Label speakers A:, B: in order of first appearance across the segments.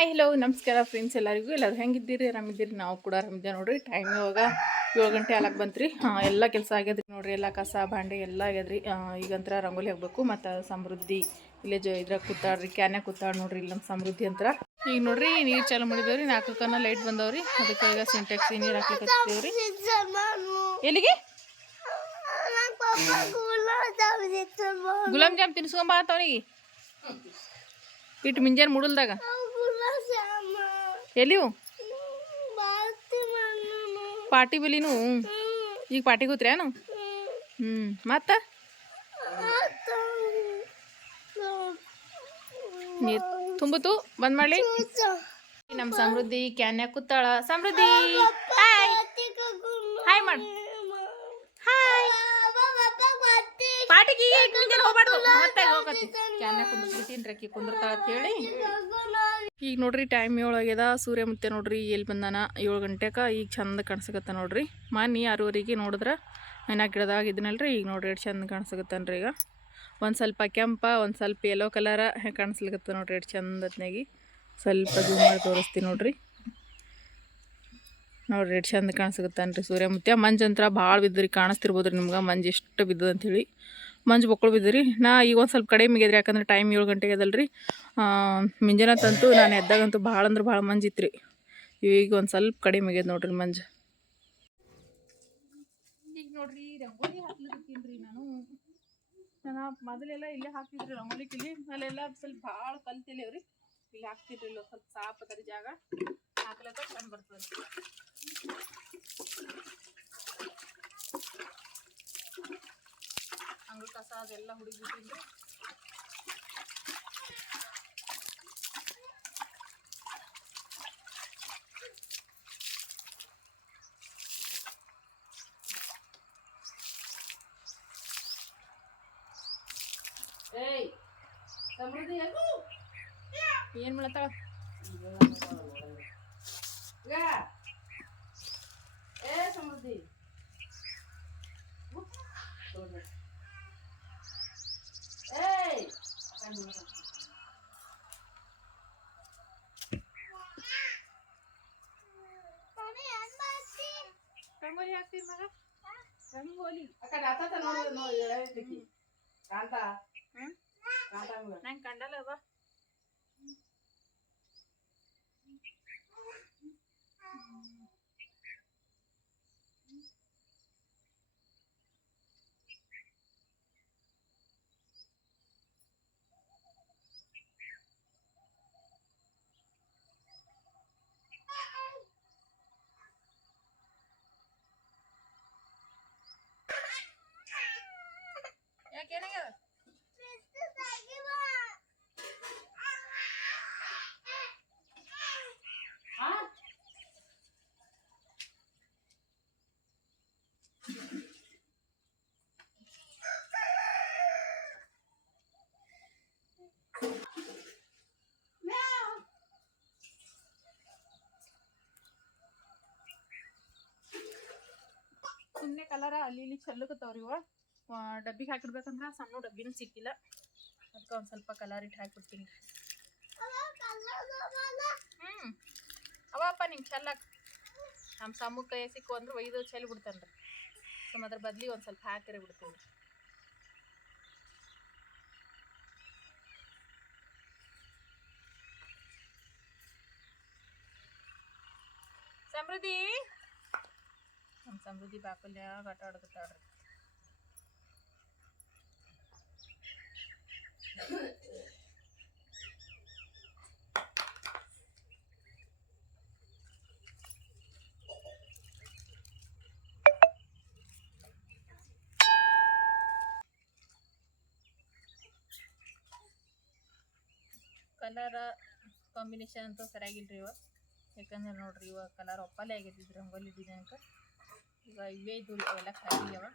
A: Hi hello ನಮಸ್ಕಾರ friends ಎಲ್ಲರಿಗೂ. ಎಲ್ಲರೂ ಹೆಂಗಿದ್ದೀರಿ? ಆರಾಮಿದ್ದೀರಿ? ನಾವು ಕೂಡ ಆರಾಮಿದ್ದೀವಿ ನೋಡ್ರಿ. ಟೈಮ್ ಇವಾಗ ಏಳು ಗಂಟೆ ಆಲಕ್ಕೆ ಬಂತ್ರಿ. ಎಲ್ಲ ಕೆಲಸ ಆಗ್ಯದ್ರಿ ನೋಡ್ರಿ. ಎಲ್ಲ ಕಸ, ಬಾಂಡೆ ಎಲ್ಲ ಆಗ್ಯದ್ರಿ. ಈಗಂತ್ರ ರಂಗೋಲಿ ಹಾಕ್ಬೇಕು, ಮತ್ತು ಸಮೃದ್ಧಿ. ಇಲ್ಲೇ ಜೊ, ಇದ್ರಾಗ ಕೂತಾಡ್ರಿ ಕ್ಯಾನ್ಯಾಗ ಕೂತಾಡ್ ನೋಡ್ರಿ ಇಲ್ಲಿ ನಮ್ಮ ಸಮೃದ್ಧಿ ಅಂತ ಈಗ ನೋಡ್ರಿ, ನೀರು ಚಾಲು ಮಾಡಿದೇವ್ರಿ. ನಾಲ್ಕು ಕನ್ನ ಲೈಟ್ ಬಂದವ್ರಿ. ಅದಕ್ಕೆ ಈಗ ಸಿಂಟೆಕ್ಸ್ ನೀರು ಹಾಕ್ಲಿಕ್ಕೆ ಎಲ್ಲಿಗೆ? ಗುಲಾಬ್ ಜಾಮ್ ತಿನ್ಸ್ಕೊಂಬ ಅವನಿಗೆ. ಇಟ್ಟು ಮುಂಜಾನೆ ಮುಡಲ್ದಾಗ. ಎಲ್ಲಿವು ಪಾರ್ಟಿ ಬಿಲಿನು ಈಗ ಪಾರ್ಟಿ ಕೂತ್ರೇನು ಹ್ಞೂ ಮತ್ತ? ನೀರು ತುಂಬಿತು ಬಂದ್ ಮಾಡ್ಲಿ. ನಮ್ಮ ಸಮೃದ್ಧಿ ಕ್ಯಾನ್ಯಾಗ ಕೂತಾಳ. ಸಮೃದ್ಧಿ ಹಾಯ್ ಹಾಯ್ ಮಾಡು ಹಾಯ್ ಪಾರ್ಟಿಗೆ ಈಗ ಮುಂಜಾನೆ ಹೋಗ್ಬಾರ್ದು ಮತ್ತೆ ಹೋಗತ್ತಿ ಕ್ಯಾನ್ಯಾಗ ಕುಂದಿರ್ತೀನಿ ಅಕ್ಕಿ ಕುಂದಿರ್ತಾಳ ಅಂತ ಹೇಳಿ ಈಗ ನೋಡ್ರಿ ಟೈಮ್ ಏಳಾಗ್ಯದ ಸೂರ್ಯ ಮುತ್ತೆ ನೋಡ್ರಿ ಎಲ್ಲಿ ಬಂದಾನ? ಏಳು ಗಂಟೆಕ ಈಗ ಚಂದ ಕಾಣಿಸಕತ್ತ ನೋಡ್ರಿ. ಮನೆ ಆರೂವರೆಗೆ ನೋಡಿದ್ರೆ ಮೈನಾ ಗಿಡದಾಗ ಇದನ್ನಲ್ರಿ ಈಗ ನೋಡ್ರಿ ಎಷ್ಟು ಚಂದ ಕಾಣಿಸ್ಕತ್ತನ್ರಿ ಈಗ. ಒಂದು ಸ್ವಲ್ಪ ಕೆಂಪ, ಒಂದು ಸ್ವಲ್ಪ ಯೆಲ್ಲೋ ಕಲರ ಕಾಣಿಸ್ಲಿಕತ್ತ ನೋಡ್ರಿ ಎಷ್ಟು ಚಂದ ಸ್ವಲ್ಪ ಜೂಮ್ ಮಾಡಿ ತೋರಿಸ್ತೀನಿ ನೋಡ್ರಿ. ನೋಡ್ರಿ ಎಷ್ಟು ಚಂದ ಕಾಣಿಸ್ಕತ್ತನ್ರಿ ಸೂರ್ಯ ಮುತ್ಯ ಮಂಜಂತ್ರ ಭಾಳ ಬಿದ್ದ್ರಿ, ಕಾಣಿಸ್ತಿರ್ಬೋದ್ರಿ ನಿಮ್ಗೆ. ಮಂಜು ಎಷ್ಟು ಬಿದ್ದದ ಅಂತೇಳಿ. ಮಂಜು ಬೊಕ್ಕಳು ಬಿದ್ದರಿ. ನಾ ಈಗ ಒಂದು ಸ್ವಲ್ಪ ಕಡಿಮೆ ಆಗ್ಯದ್ರಿ ಯಾಕಂದ್ರೆ ಟೈಮ್ ಏಳು ಗಂಟೆಗೆ ಅದಲ್ಲ ರೀ ಮಿಂಜನ ತಂತು ನಾನು ಎದ್ದಾಗಂತೂ ಭಾಳ ಅಂದ್ರೆ ಭಾಳ ಮಂಜು ಇತ್ತು ಈಗ ಒಂದು ಸ್ವಲ್ಪ ಕಡಿಮೆ ಆಗ್ಯದ ನೋಡ್ರಿ ಮಂಜು. ಈಗ ನೋಡ್ರಿ ರೀ ನಾನು. ಮೊದಲೆಲ್ಲ ಇಲ್ಲೇ ಹಾಕ್ತಿದ್ರಿ ರಂಗೋಲಿ ಕಿಲಿ. ಅಲ್ಲೆಲ್ಲ ಸ್ವಲ್ಪ ಭಾಳ ರೀ ಇಲ್ಲಿ ಹಾಕ್ತಿದ್ರಿ ಇಲ್ಲ ಸ್ವಲ್ಪ ಸಾಪ್ ಅದರ ಜಾಗ. ಹಾಕ್ಲಕ್ಕ ಚಂದ ಬರ್ತದೆ ಅಂಗಳ ಕಸ ಅದೆಲ್ಲ ಹುಡುಗಿಬಿಟ್ಟಿದ್ರಿ ಏಯ್ ಸಮೃದ್ಧಿ ಏನು ಮಾಡತ್ತಾಳ ಏ ಸಮೃದ್ಧಿ ಏಯ್ ರಂಗೋಲಿ ಹಾಕ್ತೀರಿ ಮಗ ರಂಗೋಲಿ ಹ್ಮ್ ನಂಗೆ ಕಂಡಲ್ಲ ಬಾ ಯಾಕೆ ಏನಾಗ್ಯದ ಸುಮ್ಮನೆ ಕಲರ ಅಲ್ಲಿ ಇಲ್ಲಿ ಚೆಲ್ಲಕತ್ತವ್ರಿ ಇವ ಡಬ್ಬಿಗೆ ಹಾಕಿಡ್ಬೇಕಂದ್ರೆ ಸಣ್ಣ ಡಬ್ಬಿನೂ ಸಿಕ್ಕಿಲ್ಲ. ಅದಕ್ಕೆ ಒಂದು ಸ್ವಲ್ಪ ಕಲರ್ ಇಟ್ಟು ಹಾಕ್ಬಿಡ್ತೀನಿ. ಹ್ಞೂ ಅವಪ್ಪ ನಿಂಗೆ ಚೆಲ್ಲಕ್ಕೆ ನಮ್ಮ ಸಮ್ಮು ಕೈ ಸಿಕ್ಕು ಅಂದ್ರೆ ಒಯ್ದು ಚೆಲ್ಲಿ ಬಿಡ್ತಾನೆ ರೀ ಸುಮ್ಮ ಅದ್ರ ಬದ್ಲಿ ಒಂದು ಸ್ವಲ್ಪ ಹಾಕಿರಿ ಬಿಡ್ತೀನಿ. ಸಮೃದ್ಧಿ! ನಮ್ಮ ಸಮೃದ್ಧಿ ಬಾಕಲ್ಯಾಗ ಆಟ ಆಡಕತ್ತಾಳ್ರಿ ಕಲರ್ ಕಾಂಬಿನೇಷನ್ ಅಂತೂ ಸರಿಯಾಗಿಲ್ರಿ ಇವಾಗ ಯಾಕಂದ್ರೆ ನೋಡ್ರಿ ಇವಾಗ ಕಲರ್ ಒಪ್ಪಲೇ ಆಗೈತಿದ್ರಿ ರಂಗೋಲಿ ಡಿಸೈನ್ಗೆ ಈಗ ಇವೇ ಇದು ಅವೆಲ್ಲ ಖಾಲಿಯವ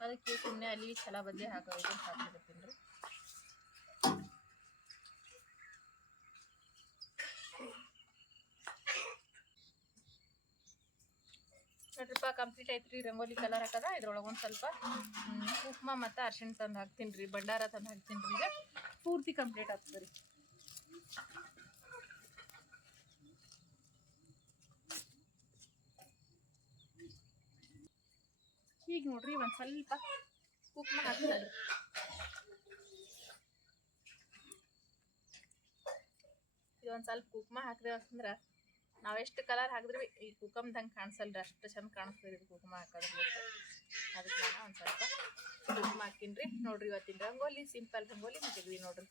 A: ಅದಕ್ಕೆ ಸುಮ್ಮನೆ ಅಲ್ಲಿ ಛಲ ಬದ್ಲಿ ಹಾಕೋದು ಹಾಕ್ಲಿಕತ್ತೀನಿ ರೀ ನೋಡ್ರಿಪ್ಪ ಕಂಪ್ಲೀಟ್ ಐತ್ರಿ ರಂಗೋಲಿ ಕಲರ್ ಹಾಕದ? ಇದ್ರೊಳಗೆ ಒಂದು ಸ್ವಲ್ಪ ಉಪ್ಮಾ ಮತ್ತು ಅರ್ಶಿಣ ತಂದು ಹಾಕ್ತೀನಿ ರೀ ಭಂಡಾರ ತಂದು ಹಾಕ್ತೀನಿ ರೀ ಈಗ. ಪೂರ್ತಿ ಕಂಪ್ಲೀಟ್ ಆಗ್ತದೆ ರೀ ಈಗ ನೋಡ್ರಿ ಒಂದು ಸ್ವಲ್ಪ ಕುಕ್ಮ ಹಾಕ್ತಾರೆ ಇದೊಂದು ಸ್ವಲ್ಪ ಕುಕ್ಮ ಹಾಕಿದೇವ ಅಂತಂದ್ರೆ ನಾವೆಷ್ಟು ಕಲರ್ ಹಾಕಿದ್ರು ಈ ಕುಕಮ್ದಂಗೆ ಕಾಣಿಸಲ್ರಿ, ಅಷ್ಟು ಚಂದ ಕಾಣಿಸ್ತದೆ ಇದು ಕುಕುಮ ಹಾಕೋದ್ರ ಅದಕ್ಕೆ ನಾನು ಒಂದು ಸ್ವಲ್ಪ ಕುಕುಮ ಹಾಕಿನ್ರಿ ನೋಡ್ರಿ ಇವತ್ತಿನ ರಂಗೋಲಿ, ಸಿಂಪಲ್ ರಂಗೋಲಿ ಮುಗಿದ್ವಿ ನೋಡ್ರಿ.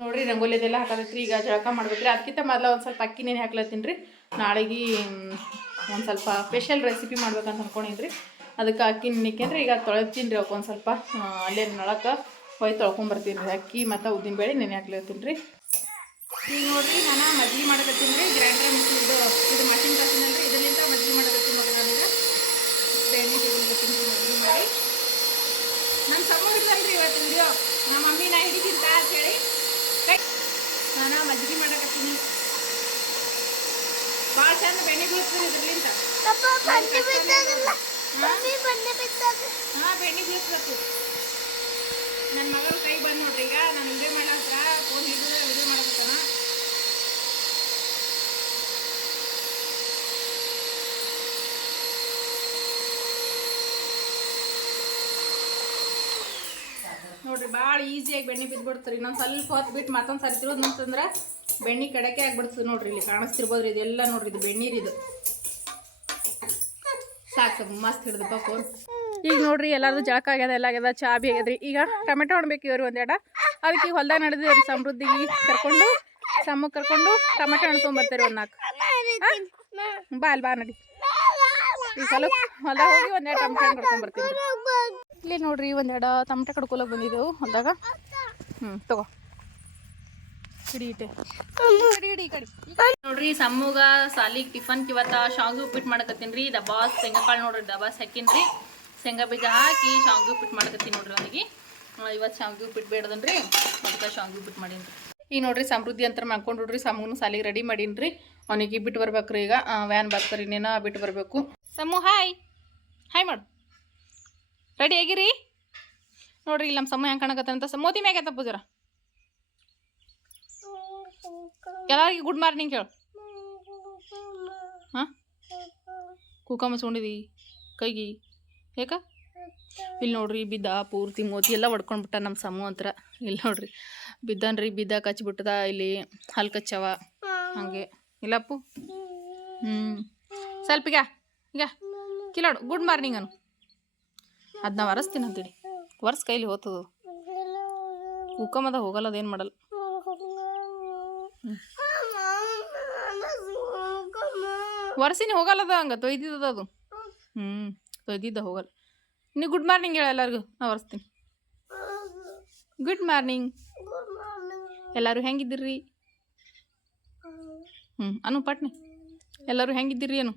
A: ನೋಡ್ರಿ ರಂಗೋಲಿ ಇದೆಲ್ಲ ಹಾಕತೈತ್ರಿ ಈಗ ಜಳಕ ಮಾಡ್ಬೇಕ್ರಿ. ಅದಕ್ಕಿಂತ ಮೊದಲ ಒಂದು ಸ್ವಲ್ಪ ಅಕ್ಕಿ ನೆನೆ ಹಾಕ್ಲತ್ತೀನಿ ನಾಳೆಗೆ ಒಂದು ಸ್ವಲ್ಪ ಸ್ಪೆಷಲ್ ರೆಸಿಪಿ ಮಾಡ್ಬೇಕಂತ ಅನ್ಕೊಂಡಿನ್ರಿ ಅದಕ್ಕೆ ಅಕ್ಕಿ ನಿಕ್ಕೇನ್ರಿ ಈಗ ತೊಳೆತೀನಿ ರೀ ಒಂದು ಸ್ವಲ್ಪ ಅಲ್ಲೇ ನೊಳಕ್ಕೆ ಹೋಯ್ ತೊಳ್ಕೊಂಬರ್ತೀನಿ ರೀ. ಅಕ್ಕಿ ಮತ್ತು ಉದ್ದಿನ ಬೇಳೆ ನೆನೆ ಹಾಕ್ಲತ್ತೀನಿ ರೀ. ಈಗ ನೋಡಿರಿ ನಾನು ಮಜ್ಜಿ ಮಾಡಕತ್ತೀನಿ ರೀ. ಗ್ರೈಂಡರ್ ಮಿಕ್ಸಿ ಇದು ಇದು ಮಷಿನ್ ರೀ ಇದರಿಂದ ಮಜ್ಜಿ ಮಾಡಕತ್ತೀನಿ ನೋಡ್ರಿ ನಾನೀಗ. ಎಣ್ಣೆ ತೆಗಿಲಿಕತ್ತೀನಿ ರೀ ಮಜ್ಜಿಗೆ ಮಾಡಿ. ನನ್ನ ಸಮ ರೀ ಇವತ್ತು ವಿಡಿಯೋ ನಮ್ಮ ಮಮ್ಮಿ ನಾ ಹಿಡಿತೀನಿ ಅಂತ ಹೇಳಿ. ನಾನು ನಾನು ಮಜ್ಜಿಗೆ ಮಾಡಕತ್ತೀನಿ ಭಾಳ ಚಂದ ಬೆಣ್ಣೆ ಬೀಳ್ತದೆ ಇದ್ರಲಿಂದ ಹಾಂ? ಬೆಣ್ಣೆ ಬೀಳ್ತದೆ ನನ್ನ ಮಗಳು ಕೈ ಬಂದು ನೋಡ್ರಿ ಈಗ ನಾನು ವಿಡಿಯೋ ಮಾಡತ್ರ ಫೋನ್ ಹಿಡಿದ್ರೆ ವಿಡಿಯೋ ಮಾಡಕತ್ತಾನ ನೋಡ್ರಿ ಭಾಳ ಈಸಿಯಾಗಿ ಬೆಣ್ಣೆ ಬಿದ್ದುಬಿಡ್ತಾರೆ ನಾನು ಸ್ವಲ್ಪ ಹೊತ್ತು ಬಿಟ್ಟು ಮತ್ತೊಂದು ಸರಿ ತಿರೋದು ಅಂತಂದ್ರೆ ಬೆಣ್ಣೆ ಕಡಕೆ ಆಗ್ಬಿಡ್ತದೆ ನೋಡ್ರಿ ಇಲ್ಲಿ ಕಾಣಿಸ್ತಿರ್ಬೋದ್ರಿ ಇದೆಲ್ಲ ನೋಡ್ರಿ ಇದು ಬೆಣ್ಣೀರ್ ಇದು. ಸಾಕು ಮಸ್ತ್ ಹಿಡಿದು ಪಾಪ ಈಗ ನೋಡ್ರಿ ಎಲ್ಲಾರ್ದು ಜಳಕ ಆಗ್ಯದ, ಎಲ್ಲ ಆಗ್ಯದ, ಚಾ ಬಿ ಆಗ್ಯದ್ರಿ. ಈಗ ಟೊಮೆಟೊ ಹಣ್ಬೇಕು ಇವ್ರಿ ಒಂದೆಡ. ಅದಕ್ಕೆ ಈಗ ಹೊಲ್ದಾಗ ನಡೆದಿವ್ರಿ ಸಮೃದ್ಧಿಗೆ ಕರ್ಕೊಂಡು ಸಮ್ಮ ಕರ್ಕೊಂಡು ಟೊಮೆಟೊ ಹಣ್ಣು ತೊಗೊಂಬರ್ತಾರೆ ಒಂದು ನಾಲ್ಕು. ಬಾ ಅಲ್ಲಿ ಬಾ ನಡಿ. ಈ ಸಲ ಹೊಲ್ದಾಗ ಹೋಗಿ ಒಂದೆರಡು ಟೊಮೆಟೊ ಹಣ್ಣು ಕರ್ಕೊಂಬರ್ತೀನಿ. ಇಲ್ಲಿ ನೋಡ್ರಿ ಒಂದೆರಡು ಟೊಮೆಟೊ ಕಡ್ಕೊಲಕ್ ಬಂದಿದ್ದೆವು ಹೊಲ್ದಾಗ. ಹ್ಞೂ ತಗೋ. ನೋಡ್ರಿ ಸಮ್ಮುಗ ಸಾಲಿಗೆ ಟಿಫನ್ ಇವತ್ತ ಶಾವ್ಗಿ ಉಪ್ಪಿಟ್ಟು ಮಾಡಕತ್ತೀನಿ ರೀ. ದಬಾಸ್ ಶೇಂಗಾ ಕಾಳು ನೋಡ್ರಿ ದಬಾಸ್ ಹಾಕಿನ್ರಿ ಶೇಂಗಾ ಬೀಜ ಹಾಕಿ ಶಾವ್ಗಿ ಉಪ್ಪಿಟ್ಟು ಮಾಡಕತ್ತೀನಿ ನೋಡ್ರಿ ಅವನಿಗೆ. ಇವತ್ತು ಶಾವ್ಗಿ ಉಪ್ಪಿಟ್ಟು ಬೇಡದನ್ರಿ. ಅದಕ್ಕೆ ಶಾವ್ಗಿ ಉಪ್ಪಿಟ್ಟು ಮಾಡೀನಿ ಈಗ ನೋಡ್ರಿ ಸಮೃದ್ಧಿ ಅಂತ ಮಾಡ್ಕೊಂಡು ನೋಡ್ರಿ ಸಮೂನು ಸಾಲಿಗೆ ರೆಡಿ ಮಾಡೀನಿ ಅವನಿಗೆ ಬಿಟ್ಟು ಬರ್ಬೇಕ್ರಿ ಈಗ. ವ್ಯಾನ್ ಬರ್ತಾರೆ ಇನ್ನೇನ ಬಿಟ್ಟು ಬರಬೇಕು. ಸಮು ಹಾಯ್ ಹಾಯ್ ಮಾಡು. ರೆಡಿ ಆಗಿರಿ? ನೋಡ್ರಿ ಇಲ್ಲಿ ನಮ್ಮ ಸಮೂಹ ಹೆಂಗೆ ಕಾಣಕತ್ತಂತ. ಸಮೋದಿ ಮ್ಯಾಗ ಎತ್ತಪ್ಪ ಜರ ಎಲ್ಲರಿಗೆ ಗುಡ್ ಮಾರ್ನಿಂಗ್ ಹೇಳು ಹಾಂ? ಕೂಕ ಮಸ್ಕೊಂಡಿದಿ ಕೈಗಿ. ಏಕ? ಇಲ್ಲಿ ನೋಡ್ರಿ ಬಿದ್ದ ಪೂರ್ತಿ ಮೋತಿ ಎಲ್ಲ ಹೊಡ್ಕೊಂಡ್ಬಿಟ್ಟ ನಮ್ಮ ಸಮೂಹ ಹತ್ರ. ಇಲ್ಲಿ ನೋಡ್ರಿ ಬಿದ್ದನ್ರಿ, ಬಿದ್ದ ಕಚ್ಬಿಟ್ಟದ, ಇಲ್ಲಿ ಹಲ್ ಕಚ್ಚವ. ಹಂಗೆ. ಇಲ್ಲಪ್ಪು ಹ್ಞೂ ಸ್ವಲ್ಪ ಈಗ ಈಗ. ಕಿಲೋಡು, ಗುಡ್ ಮಾರ್ನಿಂಗ್ ಅನು ಅದನ್ನ ಒರೆಸ್ತೀನಿ ಅಂತೇಳಿ ಒರೆಸ್ ಕೈಲಿ ಹೋತದು. ಕೂಕಮದ ಹೋಗಲ್ಲ ಅದೇನು ಮಾಡಲ್ಲ ಒರೆಸಿನಿ ಹೋಗಲ್ಲದ ಹಂಗೆ? ತೊಯ್ದಿದ್ದದ ಅದು? ಹ್ಞೂ ತೊಯ್ದಿದ್ದ ಹೋಗಲ್ಲ. ನೀವು ಗುಡ್ ಮಾರ್ನಿಂಗ್ ಹೇಳ ಎಲ್ಲರಿಗೂ. ನಾ ಒರೆಸ್ತೀನಿ. ಗುಡ್ ಮಾರ್ನಿಂಗ್ ಎಲ್ಲರೂ ಹೆಂಗಿದ್ದೀರಿ? ಹ್ಞೂ ಅನು ಪಟ್ನೆ. ಎಲ್ಲರೂ ಹೆಂಗಿದ್ದೀರಿ ಏನು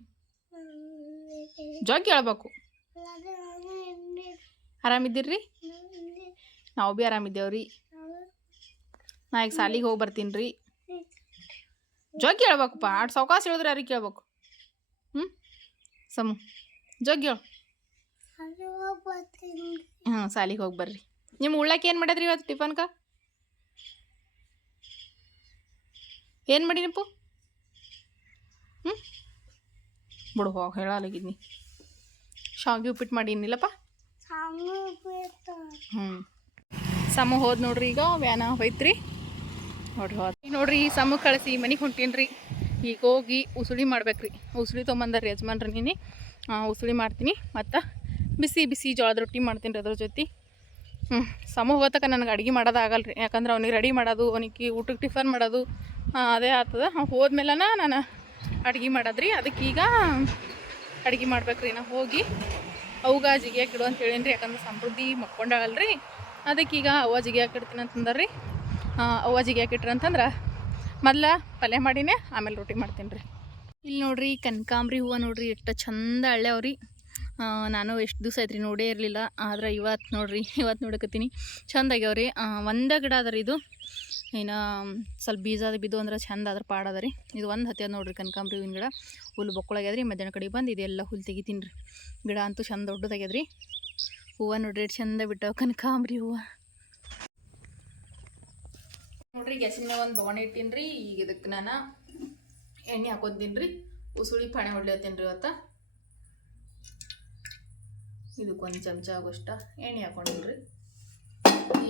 A: ಜೋಗಿ ಹೇಳ್ಬೇಕು. ಆರಾಮಿದ್ದೀರಿ? ನಾವು ಭೀ ಆರಾಮಿದ್ದೇವ್ರಿ. ನಾ ಈಗ ಸಾಲಿಗೆ ಹೋಗಿ ಬರ್ತೀನಿ ರೀ ಜೋಗಿ ಹೇಳ್ಬೇಕಪ್ಪ. ಆಟ ಸಾವ್ಕಾಸ ಹೇಳಿದ್ರೆ ಯಾರಿಗೆ ಕೇಳ್ಬೇಕು? ಹ್ಞೂ ಸಮು ಜೋಗಿ ಹೇಳು. ಹಾಂ ಸಾಲಿಗೆ ಹೋಗಿ ಬರ್ರಿ. ನಿಮ್ಮ ಉಳ್ಳಕ್ಕೆ ಏನು ಮಾಡ್ಯಾದ್ರಿ ಇವತ್ತು ಟಿಫನ್ಕ? ಏನು ಮಾಡಿನಪ್ಪು ಹ್ಞೂ ಬಿಡು, ಹೋಗಿ ಹೇಳಲಾಗಿದ್ನಿ. ಶಾವಿಗೆ ಉಪ್ಪಿಟ್ಟು ಮಾಡೀನಿಲ್ಲಪ್ಪ ಹ್ಞೂ ಸಮ ಹೋದ್ ನೋಡ್ರಿ ಈಗ, ವ್ಯಾನ ಹೋಯ್ತ್ರಿ. ನೋಡ್ರಿ, ಹೋದ. ನೋಡ್ರಿ ಸಮ ಕಳಿಸಿ ಮನೆಗೆ ಹೊಂಟೀನಿ ಈಗ ಹೋಗಿ ಉಸುಳಿ ಮಾಡ್ಬೇಕ್ರಿ. ಉಸುಳಿ ತೊಗೊಂಬಂದಾರ್ರಿ ಯಜಮಾನ್ರಿ ನೀನು. ಉಸುಳಿ ಮಾಡ್ತೀನಿ. ಮತ್ತು ಬಿಸಿ ಬಿಸಿ ಜೋಳದ ರೊಟ್ಟಿ ಮಾಡ್ತೀನಿ ರೀ ಅದ್ರ ಜೊತೆ. ಹ್ಞೂ ಸಮ ಹೋಗತಕ್ಕ ನನಗೆ ಅಡುಗೆ ಮಾಡೋದು ಆಗಲ್ಲ ರೀ ಯಾಕಂದ್ರೆ ಅವ್ನಿಗೆ ರೆಡಿ ಮಾಡೋದು, ಅವನಿಗೆ ಊಟಕ್ಕೆ ಟಿಫನ್ ಮಾಡೋದು ಅದೇ ಆಗ್ತದ. ಅವ್ನು ಹೋದ್ಮೇಲೆ ನಾನು ಅಡುಗೆ ಮಾಡೋದ್ರಿ. ಅದಕ್ಕೆ ಈಗ ಅಡುಗೆ ಮಾಡ್ಬೇಕ್ರಿ. ನಾ ಹೋಗಿ ಅವಾಗ ಜಿಗಿಯಾಕಿಡು ಅಂತ ಹೇಳಿನಿ ರೀ ಯಾಕಂದ್ರೆ ಸಮೃದ್ಧಿ ಮಕ್ಕೊಂಡಾಗಲ್ರಿ ಅದಕ್ಕೆ ಈಗ ಅವ್ವ ಜಿಗಿಯಾಕೆ ಇಡ್ತೀನಿ ಅಂತಂದಾರೆ ರೀ ಅವ್ವ ಜಿಗಿಯಾಕೆ ಇಟ್ರಿ ಅಂತಂದ್ರೆ ಮೊದ್ಲು ಪಲ್ಯ ಮಾಡಿನೇ ಆಮೇಲೆ ರೊಟ್ಟಿ ಮಾಡ್ತೀನಿ ರೀ. ಇಲ್ಲಿ ನೋಡ್ರಿ, ಕನಕಾಂಬ್ರಿ ಹೂವು ನೋಡ್ರಿ ಎಷ್ಟು ಚಂದ ಅಳ್ಳೆವ್ರಿ ನಾನು ಎಷ್ಟು ದಿವಸ ಆಯ್ತು ರೀ ನೋಡೇ ಇರಲಿಲ್ಲ, ಆದ್ರೆ ಇವತ್ತು ನೋಡ್ರಿ ಇವತ್ತು ನೋಡಕತ್ತೀನಿ. ಚಂದ ಆಗ್ಯಾವ್ರಿ ಒಂದ ಗಿಡ ಅದ ರೀ ಇದು. ಏನು, ಸ್ವಲ್ಪ ಬೀಜ ಅದು ಬಿದ್ದು ಅಂದ್ರೆ ಚಂದ ಅದ್ರ ಪಾಡದ ರೀ. ಇದು ಒಂದು ಹತ್ತಿ ಅದ ನೋಡ್ರಿ, ಕನಕಾಂಬ್ರಿ ಹೂವಿನ ಗಿಡ. ಹುಲ್ಲು ಬೊಕ್ಕಳಾಗ್ಯದ ರೀ, ಮಧ್ಯಾಹ್ನ ಕಡೆ ಬಂದು ಇದೆಲ್ಲ ಹುಲ್ಲು ತೆಗಿತೀನಿ ರೀ. ಗಿಡ ಅಂತೂ ಚಂದ ದೊಡ್ಡದಾಗ್ಯದ್ರಿ ಹೂವು ನೋಡ್ರಿ, ಎಷ್ಟು ಚಂದ ಬಿಟ್ಟಾವ ಕನಕಾಂಬ್ರಿ ಹೂವು. ನೋಡ್ರಿ, ಗ್ಯಾಸಿನ ಒಂದು ಬೊಗಣೆ ರೀ ಈಗ ಇದಕ್ಕೆ ನಾನು ಎಣ್ಣೆ ಹಾಕೋತೀನಿ ರೀ ಉಸುಳಿ ಪಾಣೆ ಹೊಡ್ಲತ್ತೀನಿ ರೀ ಇವತ್ತು ಇದಕ್ಕೊಂದು ಚಮಚ ಆಗೋಷ್ಟ ಎಣ್ಣೆ ಹಾಕೊಂಡಿನ್ರಿ.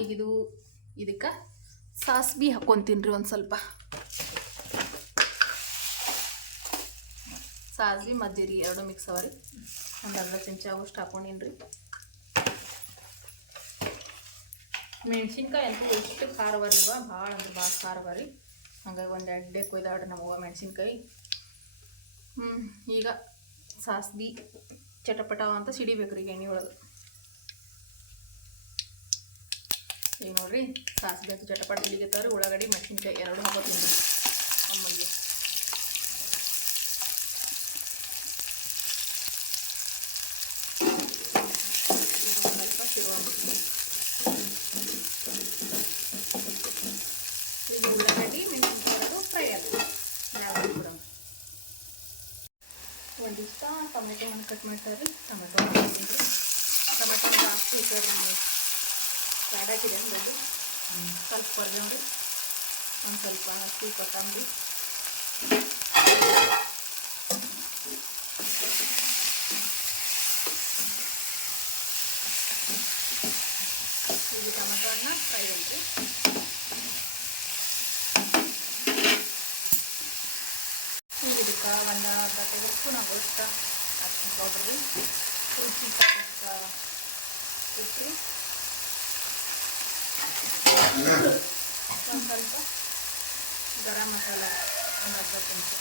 A: ಈಗಿದು ಇದಕ್ಕೆ ಸಾಸ್ಬಿ ಹಾಕ್ಕೊತೀನಿ ರೀ ಒಂದು ಸ್ವಲ್ಪ. ಸಾಸ್ಬಿ ಮಜ್ಜಿರಿ ಎರಡು ಮಿಕ್ಸ್ ಅವ ರೀ. ಒಂದು ಅರ್ಧ ಚಮಚ ಆಗೋಷ್ಟು ಹಾಕೊಂಡಿನಿ ರೀ ಮೆಣಸಿನ್ಕಾಯಿ ಅಂತೂ ಎಷ್ಟು ಖಾರ ಬರೀವ ಭಾಳ ಅಂದ್ರೆ ಭಾಳ ಖಾರ ಬರಿ ಹಂಗಾಗಿ ಒಂದು ಎಡ್ಡೆ ಕೊಯ್ದಾಡ್ರಿ ನಮ್ಮವ್ವ ಮೆಣಸಿನ್ಕಾಯಿ ಹ್ಞೂ ಈಗ ಸಾಸ್ಬಿ ಚಟಪಟ ಅಂತ ಸಿಡಿಬೇಕ್ರಿ ಎಣ್ಣೆ ಒಳಗೆ. ಈಗ ನೋಡ್ರಿ ಸಾಸ್ಬಿ ಅಂತ ಚಟಪಟ ಸಿಡಿಗತ್ತವ್ರಿ ಉಳ್ಳಾಗಡ್ಡಿ, ಮೆಣಸಿನ್ಕಾಯಿ ಎರಡು ಹಾಕೋತೀನಿ ರೀ ಅಮ್ಮನಿಗೆ ಈಗ ಒಂದ್ ಸ್ವಲ್ಪ ತಿರುವಾಗ್ಬಿಡ್ತೀನಿ ಈಗ ಉಳ್ಳಾಗಡ್ಡಿ ಮೆಣಸಿನ್ಕಾಯಿ ಎರಡು ಫ್ರೈ ಆಗುತ್ತೆ ಯಾವುದು ಕೂಡ ಒಂದಿಷ್ಟ ಟೊಮೆಟೊ ಹಣ್ಣು ಕಟ್ ಮಾಡ್ತಾರೆ ಟೊಮೆಟೊ ಹಾಕ್ತೀನಿ ಟೊಮೆಟೊ ಜಾಸ್ತಿ ಹಾಕ್ರಿ ಹಾಕಿದೆ ಅಂದ್ರೆ ಸ್ವಲ್ಪ ಕೊರ್ದೇವ್ರಿ ಒಂದು ಸ್ವಲ್ಪ ಹಸಿ ಕೊತ್ತಂಬರಿ. ಇದು ಟೊಮೆಟೊ ಫ್ರೈ ಐತ್ರಿ ಈಗ ಇದಕ್ಕೆ ಒಂದು ಅರ್ಧ ಟೇಬಲ್ ಸ್ಪೂನ್ ಆಗೋಷ್ಟು ಅರ್ಶಿನ ಪೌಡ್ರ್ ರೀ ರುಚಿ ತಕ್ಕಷ್ಟ ಉಪ್ಪು ರೀ ಒಂದು ಸ್ವಲ್ಪ ಗರಂ ಮಸಾಲ ಒಂದು ಅರ್ಧ ಚಮಚ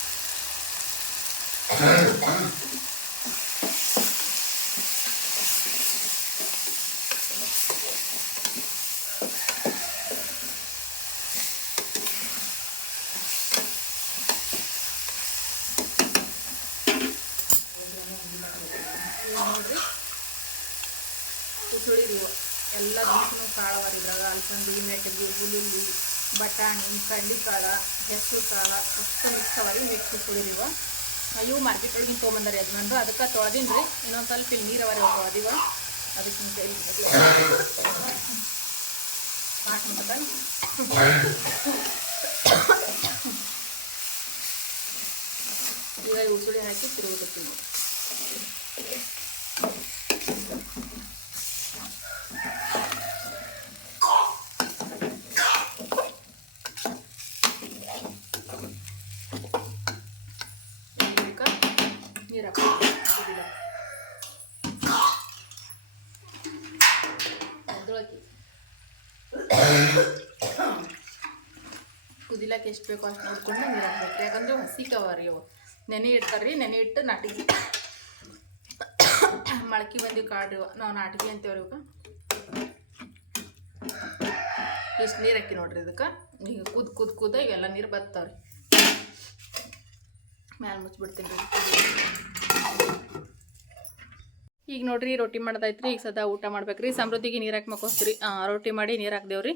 A: ಇವು ನೋಡ್ರಿ ಕುಸುಳಿ ರೀ ಇವು. ಎಲ್ಲ ದಿನಕ್ಕೂ ಕಾಳು ಅವ ಇದ್ರಾಗ ಅಲ್ಸಂದಿ ಮೆಟಗಿ ಹುಳುಲ್ಲಿ ಬಟಾಣಿ ಕಡ್ಲಿಕಾಳು ಹೆಸರು ಕಾಳು, ಅಷ್ಟು ಮಿಕ್ಸ್ ಅವ ರೀ ಮಿಕ್ಸ್ ಸುಳಿದಿವ ಇವು. ಮಾರ್ಕೆಟ್ ಒಳಗಿನ ತೊಗೊಂಬಂದಾರಿ ಯಜಮಾನ್ರು. ಅದಕ್ಕೆ ತೊಳೆದಿನಿ ರೀ. ಇನ್ನೊಂದು ಸ್ವಲ್ಪ ಇಲ್ಲಿ ನೀರು ಅವರಿ ತೊಳೆದಿವ. ಅದಕ್ಕೆ ಈಗ ಈ ಉಸುಳಿ ಹಾಕಿ ತಿರುಗುತ್ತೀನಿ ಇದಕ್ಕೆ ನೀರು ಹಾಕಿ ಕುದಿಲ್ಲ ಅದ್ರೊಳಗೆ ಕುದಿಲಕ್ಕೆ ಎಷ್ಟು ಬೇಕೋ ಅಷ್ಟು ನೋಡ್ಕೊಂಡು ನೀರು ಹಾಕ್ಬೇಕು. ಯಾಕಂದ್ರೆ ಹಸಿ ಕವಾರಿ ಅವು ನೆನೆ ಇಡ್ತಾರ್ರಿ, ನೆನೆ ಇಟ್ಟು ನಾಟಿಗೆ ಮೊಳಕೆ ಬಂದಿ ಕಾಡ್ರಿ. ನಾವು ನಾಟಿಗೆ ಅಂತೇವ್ರಿ ಇವಕ್ಕೆ ಇಷ್ಟು ನೀರು ಹಾಕಿ ನೋಡ್ರಿ ಇದಕ್ಕೆ. ಈಗ ಕುದ್ ಕುದ್ ಕುದ ಇವೆಲ್ಲ ನೀರು ಬರ್ತಾವ್ರಿ ಮ್ಯಾಲೆ ಮುಚ್ಚಿಬಿಡ್ತೀನಿ ರೀ. ಈಗ ನೋಡ್ರಿ, ರೊಟ್ಟಿ ಮಾಡೋದೈತ್ರಿ ಈಗ ಸದಾ ಊಟ ಮಾಡ್ಬೇಕ್ರಿ. ಸಮೃದ್ಧಿಗೆ ನೀರು ಹಾಕಿ ಮಕ್ಕೋಸ್ತೀರಿ. ರೊಟ್ಟಿ ಮಾಡಿ ನೀರು ಹಾಕ್ದೇವ್ರಿ.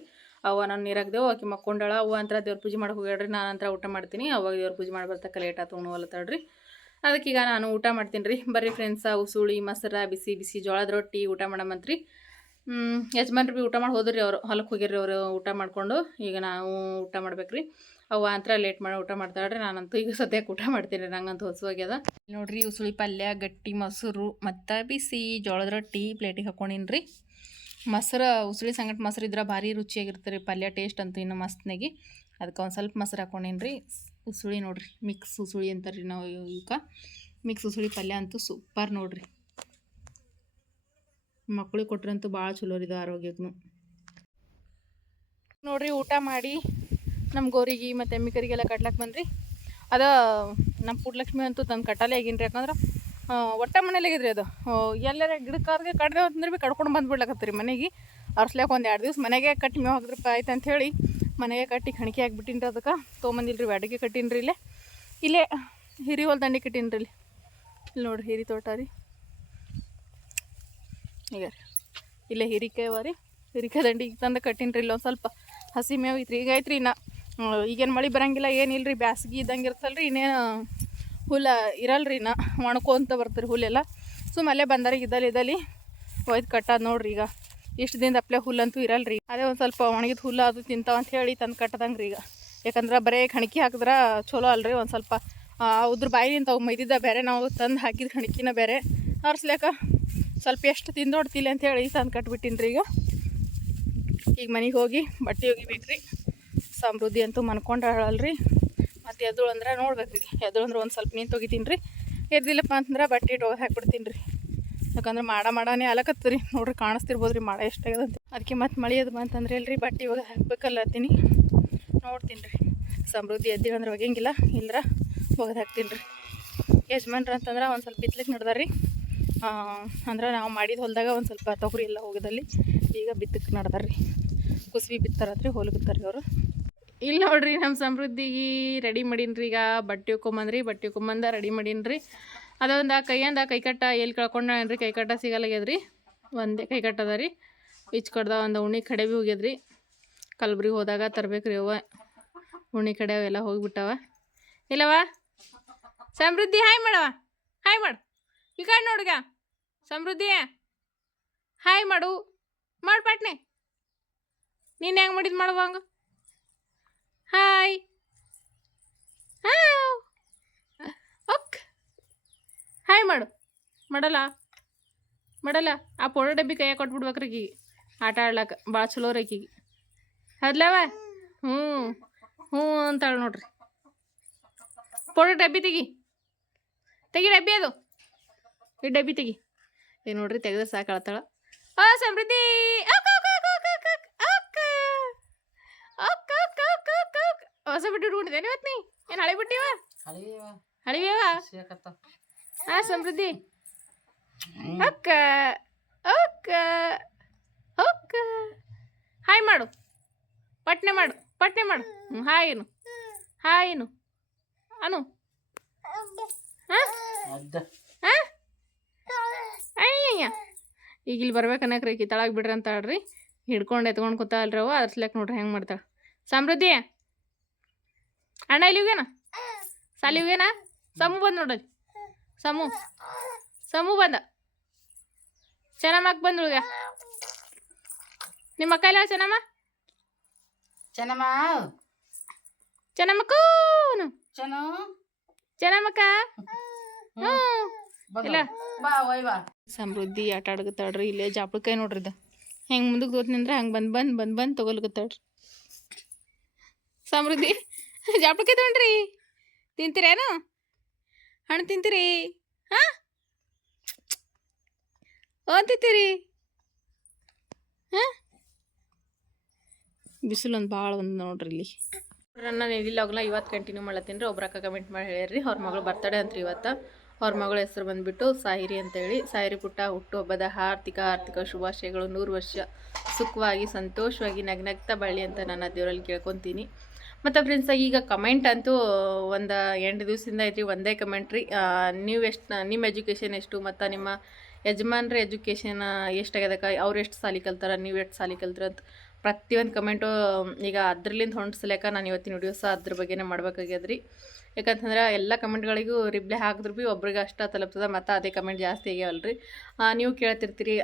A: ಅವ್ವ ನಾನು ನೀರು ಹಾಕ್ದೇವು, ಆಕೆ ಮಕ್ಕೊಂಡಳ. ಅವ್ವ ಅಂತ ದೇವ್ರ ಪೂಜೆ ಮಾಡಿ ಹೋಗ್ಯಾಡ್ರಿ ನಾನು ಅಂತರ ಊಟ ಮಾಡ್ತೀನಿ. ಅವಾಗ ದೇವ್ರ ಪೂಜೆ ಮಾಡಿ ಬರ್ತಕ್ಕ ಲೇಟ್ ಆತು ಅದಕ್ಕೆ ಈಗ ನಾನು ಊಟ ಮಾಡ್ತೀನಿ ರೀ ಬರ್ರಿ ಫ್ರೆಂಡ್ಸ ಉಸುಳಿ, ಮೊಸರ, ಬಿಸಿ ಬಿಸಿ ಜೋಳದ ರೊಟ್ಟಿ ಊಟ ಮಾಡಮಂತ್ರಿ. ಯಜಮಾನ್ರು ಭೀ ಊಟ ಮಾಡಿ ಹೋದ್ರಿ ಅವರು. ಹೊಲಕ್ಕೆ ಹೋಗಿರ್ರಿ ಅವರು ಊಟ ಮಾಡಿಕೊಂಡು. ಈಗ ನಾವು ಊಟ ಮಾಡ್ಬೇಕ್ರಿ. ಅವ್ವ ಅಂತರ ಲೇಟ್ ಮಾಡಿ ಊಟ ಮಾಡ್ತಾಳ್ರಿ ನಾನಂತೂ ಈಗ ಸದ್ಯಕ್ಕೆ ಊಟ ಮಾಡ್ತೀನಿ ನಂಗಂತೂ ಹೊಸವಾಗ್ಯದ ನೋಡ್ರಿ ಉಸುಳಿ ಪಲ್ಯ, ಗಟ್ಟಿ ಮೊಸರು, ಮತ್ತು ಬಿಸಿ ಜೋಳದ ರೊಟ್ಟಿ ಪ್ಲೇಟಿಗೆ ಹಾಕೊಂಡಿನ್ರಿ ಮೊಸರು, ಉಸುಳಿ ಸಂಗಟ ಮೊಸರು ಇದ್ರೆ ಭಾರಿ ರುಚಿಯಾಗಿರ್ತದೆ ರೀ, ಪಲ್ಯ ಟೇಸ್ಟ್ ಅಂತೂ ಇನ್ನು ಮಸ್ತ್ನಾಗಿ ಅದಕ್ಕೆ ಒಂದು ಸ್ವಲ್ಪ ಮೊಸರು ಹಾಕೊಂಡೀನಿ ರೀ. ಉಸುಳಿ ನೋಡ್ರಿ ಮಿಕ್ಸ್ ಉಸುಳಿ ಅಂತಾರ್ರಿ ನಾವು ಇವಕ್ಕೆ ಮಿಕ್ಸ್ ಉಸುಳಿ ಪಲ್ಯ ಅಂತೂ ಸೂಪರ್ ನೋಡ್ರಿ. ಮಕ್ಳಿಗೆ ಕೊಟ್ರಂತೂ ಭಾಳ ಚಲೋ ರೀ ಆರೋಗ್ಯಕ್ಕೂ ನೋಡ್ರಿ ಊಟ ಮಾಡಿ. ನಮ್ಮ ಗೋರಿಗೆ ಮತ್ತು ಎಮ್ಮಿಕರಿಗೆಲ್ಲ ಕಟ್ಲಕ್ಕೆ ಬಂದ್ರಿ. ಅದು ನಮ್ಮ ಪುಟ್ಲಕ್ಷ್ಮಿ ಅಂತೂ ತಂದು ಕಟ್ಟಲೇ ಆಗಿನ್ರಿ. ಯಾಕಂದ್ರೆ ಒಟ್ಟೆ ಮನೇಲಾಗಿದ್ರಿ ಅದು. ಎಲ್ಲರ ಗಿಡಕ್ಕಾರ್ಗೆ ಕಡ್ದೆ ಅಂತಂದ್ರೆ ಭೀ ಕಡ್ಕೊಂಡು ಬಂದ್ಬಿಡ್ಲಕತ್ತೀರಿ ಮನೆಗೆ. ಅರ್ಸ್ಲಾಕ ಒಂದು ಎರಡು ದಿವ್ಸ ಮನೆಗೆ ಕಟ್ಟಿ ಮೇವು ಹಾಕಿದ್ರಪ್ಪ ಆಯ್ತು ಅಂಥೇಳಿ ಮನೆಗೆ ಕಟ್ಟಿ ಕಣಿಕೆ ಹಾಕ್ಬಿಟ್ಟಿನ್ರಿ ಅದಕ್ಕೆ. ತೊಗೊಂಬಂದಿಲ್ರಿ ಬ್ಯಾಡಿಗೆ ಕಟ್ಟಿನ್ರಿ ಇಲ್ಲೇ. ಇಲ್ಲೇ ಹಿರಿ ಹೊಲ ದಂಡಿ ಕಟ್ಟಿನ್ರಿ ಇಲ್ಲಿ. ಇಲ್ಲಿ ನೋಡ್ರಿ ಹಿರಿ ತೋಟ ರೀ. ಈಗ ರೀ. ಇಲ್ಲೇ ಹಿರಿಕಾಯಿ ಅವ ರೀ. ಹಿರಿಕಾಯಿ ದಂಡಿಗೆ ತಂದು ಕಟ್ಟಿನ್ರಿ ಇಲ್ಲಿ ಒಂದು ಸ್ವಲ್ಪ ಹಸಿ ಮೇವು ಐತ್ರಿ. ಈಗ ಐತ್ರಿ ಇನ್ನು. ಈಗೇನು ಮಳೆ ಬರಂಗಿಲ್ಲ ಏನಿಲ್ಲ ರೀ ಬ್ಯಾಸ್ಗೆ ಇದ್ದಂಗೆ ಇರ್ತಲ್ಲ ರೀ ಇನ್ನೇನು ಹುಲ್ಲ ರೀ ಇನ್ನು, ಒಣಕೋಂತ ಬರ್ತೀರಿ ಹುಲ್ಲೆಲ್ಲ. ಸುಮ್ಮ ಅಲ್ಲೇ ಬಂದಾರಿಗೆ ಇದ್ದಲ್ಲಿ ಇದ್ದಲ್ಲಿ. ಒಯ್ದು ಕಟ್ಟೋದು ನೋಡ್ರಿ ಈಗ. ಇಷ್ಟು ದಿನದ ಅಪ್ಲೆ ಹುಲ್ಲಂತೂ ರೀ ಅದೇ ಒಂದು ಸ್ವಲ್ಪ ಒಣಗಿದ ಹುಲ್ಲು ಅದು ತಿಂತಾವ ಅಂತ ಹೇಳಿ ತಂದು ಕಟ್ಟದಂಗೆ ರೀ ಈಗ. ಯಾಕಂದ್ರೆ ಬರೀ ಕಣಕಿ ಹಾಕಿದ್ರೆ ಚಲೋ ಅಲ್ರಿ ಒಂದು ಸ್ವಲ್ಪ. ಅದ್ರ ಬಾಯಿ ನಿಂತಾವು ಮೈದಿದ್ದ ಬೇರೆ, ನಾವು ತಂದು ಹಾಕಿದ ಕಣಕಿನ ಬೇರೆ. ಅವ್ರಸ್ಲೇಕ ಸ್ವಲ್ಪ ಎಷ್ಟು ತಿಂದೋಡ್ತಿಲ್ಲ ಅಂತ ಹೇಳಿ ತಂದು ಕಟ್ಬಿಟ್ಟಿನಿ ರೀ ಈಗ. ಈಗ ಮನೆಗೆ ಹೋಗಿ ಬಟ್ಟೆ ಒಗಿಬೇಕು ರೀ ಸಮೃದ್ಧಿ ಅಂತೂ ಮನ್ಕೊಂಡಾಳಲ್ರಿ. ಮತ್ತು ಎದ್ದಳು ಅಂದ್ರೆ ನೋಡ್ಬೇಕು ರೀ ಎದ್ದು ಅಂದ್ರೆ ಒಂದು ಸ್ವಲ್ಪ ನೀನು ತೊಗಿತೀನಿ ರೀ ಎದ್ದಿಲ್ಲಪ್ಪ ಅಂತಂದ್ರೆ ಬಟ್ಟೆ ಇಟ್ಟು ಹಾಕ್ಬಿಡ್ತೀನಿ ರೀ ಯಾಕಂದ್ರೆ ಮಾಡ ಮಾಡಾನೇ ಅಲಕತ್ತರಿ. ನೋಡ್ರಿ ಕಾಣಿಸ್ತಿರ್ಬೋದು ರೀ ಮಾಡ ಎಷ್ಟಾಗ್ಯದ ಅಂತ ಅದಕ್ಕೆ ಮತ್ತೆ ಮಳೆ ಅದು ಬಂತಂದ್ರೆ ಇಲ್ಲರಿ ಬಟ್ಟೆ ಒಗೆದು ಹಾಕ್ಬೇಕಲ್ಲತ್ತೀನಿ ನೋಡ್ತೀನಿ ರೀ ಸಮೃದ್ಧಿ ಎದ್ದಿಲ್ಲ ಅಂದ್ರೆ ಒಗ್ಯಂಗಿಲ್ಲ ಇಲ್ದ್ರ ಒಗೆದು ಹಾಕ್ತೀನಿ ರೀ ಯಜಮಾನ್ರು ಅಂತಂದ್ರೆ ಒಂದು ಸ್ವಲ್ಪ ಬಿತ್ತಲಿಕ್ಕೆ ನಡ್ದಾರ ರೀ ಅಂದ್ರೆ ನಾವು ಮಾಡಿದ ಹೊಲದಾಗ ಒಂದು ಸ್ವಲ್ಪ ತೊಗರಿ ಎಲ್ಲ ಹೋಗಿದಲ್ಲಿ ಈಗ ಬಿತ್ತಕ್ಕೆ ನಡ್ದಾರ ರೀ ಕುಸ್ಬಿ ಬಿತ್ತಾರತ್ರಿ ಹೊಲಗತ್ತಾರ ಅವರು. ಇಲ್ಲ ನೋಡ್ರಿ ನಮ್ಮ ಸಮೃದ್ಧಿಗೆ ರೆಡಿ ಮಾಡೀನಿ ಈಗ. ಬಟ್ಟೆ ಕೊಂಬಂದ್ರಿ ಬಟ್ಟೆ ಕೊಂಬಂದ ರೆಡಿ ಮಾಡೀನಿ ಅದೊಂದು ಕೈಯಿಂದ ಕೈಕಟ್ಟ ಎಲ್ಲಿ ಕಳ್ಕೊಂಡ್ರಿ ಕೈಕಟ್ಟ ಸಿಗಲ್ಲಾಗ್ಯದ್ರಿ ಒಂದೇ ಕೈಕಟ್ಟ ಅದ ರೀ. ಈಚ್ ಕಡ್ದ ಒಂದು ಉಣ್ಣಿ ಕಡೆ ಭೀ ಹೋಗ್ಯದ್ರಿ. ಕಲ್ಬುರ್ಗಿ ಹೋದಾಗ ತರ್ಬೇಕು ರೀ ಅವ ಉಣ್ಣಿ ಕಡೆ ಅವೆಲ್ಲ ಹೋಗಿಬಿಟ್ಟವ. ಇಲ್ಲವ ಸಮೃದ್ಧಿ, ಹಾಯ್ ಮಾಡವ ಹಾಯ್ ಮಾಡು. ಈ ಕಡೆ ನೋಡ್ಗ ಸಮೃದ್ಧಿ. ಹಾಯ್ ಮಾಡು. ಪಾಟ್ನೆ. ನೀನು ಹೆಂಗೆ ಮಾಡಿದ್ ಮಾಡುವ ಹಂಗ ಹಾಯ್ ಓಕ್ ಹಾಯ್ ಮಾಡು. ಮಾಡಲ್ಲ. ಮಾಡಲ್ಲ. ಆ ಪೋಡೋ ಡಬ್ಬಿ ಕೈಯಾಗ ಕೊಟ್ಬಿಡ್ಬೇಕ್ರಿ ಈಕಿಗೆ ಆಟ ಆಡ್ಲಾಕ ಭಾಳ ಚಲೋ ರೀ ಈಕಿಗೆ. ಹೌದ್ಲವ? ಹ್ಞೂ. ಹ್ಞೂ ಅಂತಾಳೆ ನೋಡ್ರಿ. ಪೋಡೋ ಡಬ್ಬಿ ತೆಗಿ. ತೆಗಿ ಡಬ್ಬಿ ಅದು. ಈ ಡಬ್ಬಿ ತೆಗಿ. ಏ ನೋಡ್ರಿ ತೆಗೆದ್ರೆ ಸಾಕು ಅಳ್ತಾಳ ಆ ಸಮೃದ್ಧಿ ಅಕ್ಕ, ಅಕ್ಕ, ಅಕ್ಕ, ಅಕ್ಕ, ಅಕ್ಕ, ಅಕ್ಕ. ಅಕ್ಕ, ಅಕ್ಕ, ಅಕ್ಕ, ಅಕ್ಕ, ಅಕ್ಕ. ಹೊಸ ಬಿಟ್ಟು ಇಟ್ಕೊಂಡಿದ್ದೇನೆ ಇವತ್ತು ನೀ? ಏನು ಹಳೆ ಬಿಟ್ಟಿವ ಹಳಿವೇವ ಹಾ ಸಮೃದ್ಧಿ. ಅಕ್ಕ ಅಕ್ಕ ಅಕ್ಕ. ಹಾಯ್ ಮಾಡು. ಪಟ್ನೆ ಮಾಡು ಪಟ್ನೆ ಮಾಡು. ಹಾಯ್ ಏನು ಹಾಯ್ ಏನು ಅನು. ಹಾಂ? ಹಾಂ? ಅಯ್ಯಯ್ಯ. ಈಗ ಇಲ್ಲಿ ಬರ್ಬೇಕನ್ನಕ್ರಿ ರೀ ತಳಗೆ ಬಿಡ್ರಿ ಅಂತ ಹೇಳ್ರಿ. ಹಿಡ್ಕೊಂಡು ಎತ್ಕೊಂಡು ಕೂತಾಳ್ರಿ ಅವು ಅದ್ರ ಸಲಕ್ ನೋಡ್ರಿ ಹೆಂಗೆ ಮಾಡ್ತಾಳೆ. ಸಮೃದ್ಧಿ. ಅಣ್ಣ ಇಲ್ಲಿ ಹೋಗ್ಯಾನ? ಸಾಲಿ ಹೋಗ್ಯಾನ? ಸಮು ಬಂದ್ ನೋಡ್ರಿ ಸಮು. ಸಮು ಬಂದ. ಚೆನ್ನಮ್ಮ ಬಂದು ಹುಡುಗ ನಿಮ್ಮ ಅಕ್ಕ ಇಲ್ಲ ಚೆನ್ನಮ್ಮ?
B: ಚೆನ್ನಮ್ಮ.
A: ಚೆನ್ನಮ್ಮಕ್ಕೂನು
B: ಚೆನ್ನು.
A: ಚೆನ್ನಮ್ಮಕ್ಕ ಹ್ಞೂ ಇಲ್ಲ. ಸಮೃದ್ಧಿ ಆಟ ಆಡಕತ್ತಾಳ್ರಿ ಇಲ್ಲೇ ಜಾಪಳಕಾಯಿ ನೋಡ್ರಿ ಇದು. ಹೆಂಗೆ ಮುಂದಕ್ಕೆ ತೋತ್ನಿ ಅಂದ್ರೆ ಹಂಗೆ ಬಂದು ಬಂದು ಬಂದು ಬಂದು ತೊಗೊಲ್ಕತ್ತಾಳ್ರಿ. ಸಮೃದ್ಧಿ. ಜಾಪಳಕಾಯಿ ತೊಗೊಂಡ್ರಿ. ತಿಂತೀರೇನು? ಹಣ್ಣು ತಿಂತೀರಿ. ಹಾಂ? ಓ ತಿಂತೀರಿ? ಹಾಂ? ಬಿಸಿಲೊಂದು ಭಾಳ ಒಂದು ನೋಡ್ರಿ ಇಲ್ಲಿ. ನಾನು ಹೋಗಲ್ಲ ಇವತ್ತು ಕಂಟಿನ್ಯೂ ಮಾಡ್ಲತ್ತೀನಿ ರೀ. ಒಬ್ರಕ್ಕ ಕಮೆಂಟ್ ಮಾಡಿ ಹೇಳ್ರಿ ಅವ್ರ ಮಗಳು ಬರ್ತಡೆ ಅಂತ ಇವತ್ತು. ಅವ್ರ ಮಗಳ ಹೆಸರು ಬಂದ್ಬಿಟ್ಟು ಸಾಹಿರಿ ಅಂತೇಳಿ. ಸಾಹಿರಿ ಪುಟ್ಟ ಹುಟ್ಟುಹಬ್ಬದ ಆರ್ಥಿಕ ಆರ್ಥಿಕ ಶುಭಾಶಯಗಳು. ನೂರು ವರ್ಷ ಸುಖವಾಗಿ ಸಂತೋಷವಾಗಿ ನಗ್ನಗ್ತಾ ಬಳ್ಳಿ ಅಂತ ನಾನು ಆ ದೇವರಲ್ಲಿ ಕೇಳ್ಕೊತೀನಿ. ಮತ್ತು ಫ್ರೆಂಡ್ಸ್ ಈಗ ಕಮೆಂಟ್ ಅಂತೂ, ಒಂದು ಎಂಟು ದಿವಸದಿಂದ ಐತ್ರಿ, ಒಂದೇ ಕಮೆಂಟ್ ರೀ. ನೀವು ಎಷ್ಟು ನಿಮ್ಮ ಎಜುಕೇಷನ್ ಎಷ್ಟು, ಮತ್ತು ನಿಮ್ಮ ಯಜಮಾನ್ರ ಎಜುಕೇಷನ್ ಎಷ್ಟಾಗ್ಯದಕ್ಕ ಅವ್ರು ಎಷ್ಟು ಸಾಲಿ ಕಲ್ತಾರ, ನೀವು ಎಷ್ಟು ಸಾಲಿ ಕಲ್ತಾರ ಅಂತ ಪ್ರತಿಯೊಂದು ಕಮೆಂಟು ಈಗ ಅದ್ರಲ್ಲಿಂದ ಹೊಂಡ್ಸ್ಲೇಕ ನಾನು ಇವತ್ತಿನ ವಿಡಿಯೋ ಸಹ ಅದ್ರ ಬಗ್ಗೆನೇ ಮಾಡ್ಬೇಕಾಗ್ಯದ್ರಿ ಯಾಕಂತಂದ್ರೆ ಎಲ್ಲ ಕಮೆಂಟ್ಗಳಿಗೂ ರಿಪ್ಲೈ ಹಾಕಿದ್ರು ಭೀ ಒಬ್ರಿಗೆ ಅಷ್ಟ ತಲುಪ್ತದೆ, ಮತ್ತು ಅದೇ ಕಮೆಂಟ್ ಜಾಸ್ತಿ ಆಗ್ಯಾವಲ್ರಿ. ನೀವು ಕೇಳ್ತಿರ್ತೀರಿ